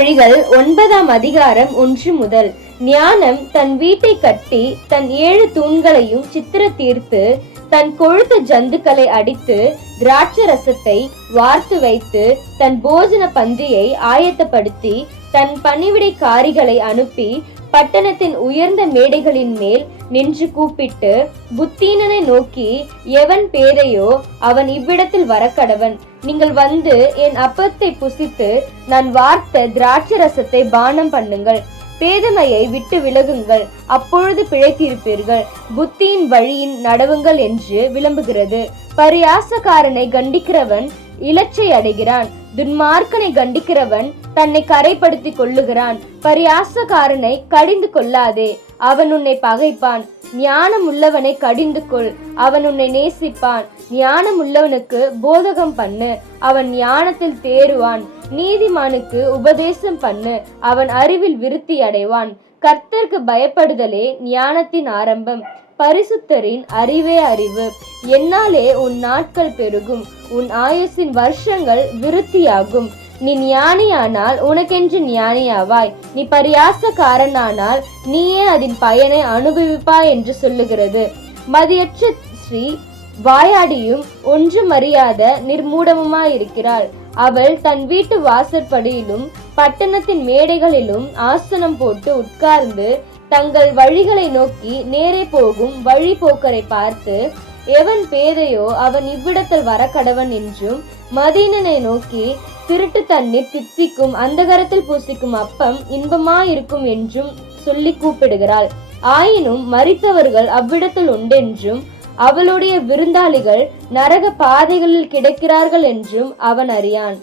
நீதிமொழிகள் 9ஆம் அதிகாரம் 1 முதல். ஞானம் தன் வீட்டை கட்டி தன் 7 தூண்களையும் சித்திர தீர்த்து தன் கொழுத்த ஜந்துக்களை அடித்து திராட்சரசத்தை வார்த்து வைத்து தன் போஜன பந்தியை ஆயத்தப்படுத்தி தன் பணிவிடைக்காரிகளை அனுப்பி பட்டணத்தின் உயர்ந்த மேடைகளின் மேல் நின்று கூப்பிட்டு புத்தீனனை நோக்கி, எவன் பேதையோ அவன் இவ்விடத்தில் வரக்கடவன். நீங்கள் வந்து என் அப்பத்தை புசித்து நான் வார்த்த திராட்சரசத்தை பானம் பண்ணுங்கள். பேதமையை விட்டு விலகுங்கள், அப்பொழுது பிழைத்திருப்பீர்கள். புத்தியின் வழியின் நடவுங்கள் என்று விளம்புகிறது. பரியாசக்காரனை கண்டிக்கிறவன் இலச்சை அடைகிறான். துன்மார்க்கனை கண்டிக்கிறவன் தன்னை கரைப்படுத்திக் கொள்ளுகிறான். பரியாசக்காரனை கடிந்து கொள்ளாதே, அவன் உன்னை பகைப்பான். ஞானம் உள்ளவனை கடிந்து கொள், அவன் உன்னை நேசிப்பான். ஞானம் உள்ளவனுக்கு போதகம் பண்ணு, அவன் ஞானத்தில் தேறுவான். நீதிமானுக்கு உபதேசம் பண்ணு, அவன் அறிவில் விருத்தி அடைவான். கர்த்தருக்கு பயப்படுதலே ஞானத்தின் ஆரம்பம். பரிசுத்தரின் அறிவே அறிவு. என்னாலே உன் நாட்கள் பெருகும், உன் ஆயுசின் வருஷங்கள் விருத்தியாகும். நீ ஞானியானால் உனக்கென்று ஞானியாவாய், நீ பரியாசக்காரனானால் நீயே அதன் பயனை அனுபவிப்பாய் என்று சொல்லுகிறது. மதியற்ற ஸ்ரீ வாயாடியும் ஒன்றும் அறியாத நிர்மூடமுமாயிருக்கிறாள். அவள் தன் வீட்டு வாசற்படியிலும் பட்டணத்தின் மேடைகளிலும் ஆசனம் போட்டு உட்கார்ந்து தங்கள் வழிகளை நோக்கி நேரே போகும் வழி போக்கரை பார்த்து, எவன் பேதையோ அவன் இவ்விடத்தில் வரக்கடவன் என்றும், மதீனனை நோக்கி திருட்டு தண்ணீர் தித்திக்கும் அந்தகரத்தில் பூசிக்கும் அப்பம் இன்பமாயிருக்கும் என்றும் சொல்லி கூப்பிடுகிறாள். ஆயினும் மரித்தவர்கள் அவ்விடத்தில் உண்டென்றும் அவளுடைய விருந்தாளிகள் நரக பாதைகளில் கிடக்கிறார்கள் என்றும் அவன் அறியான்.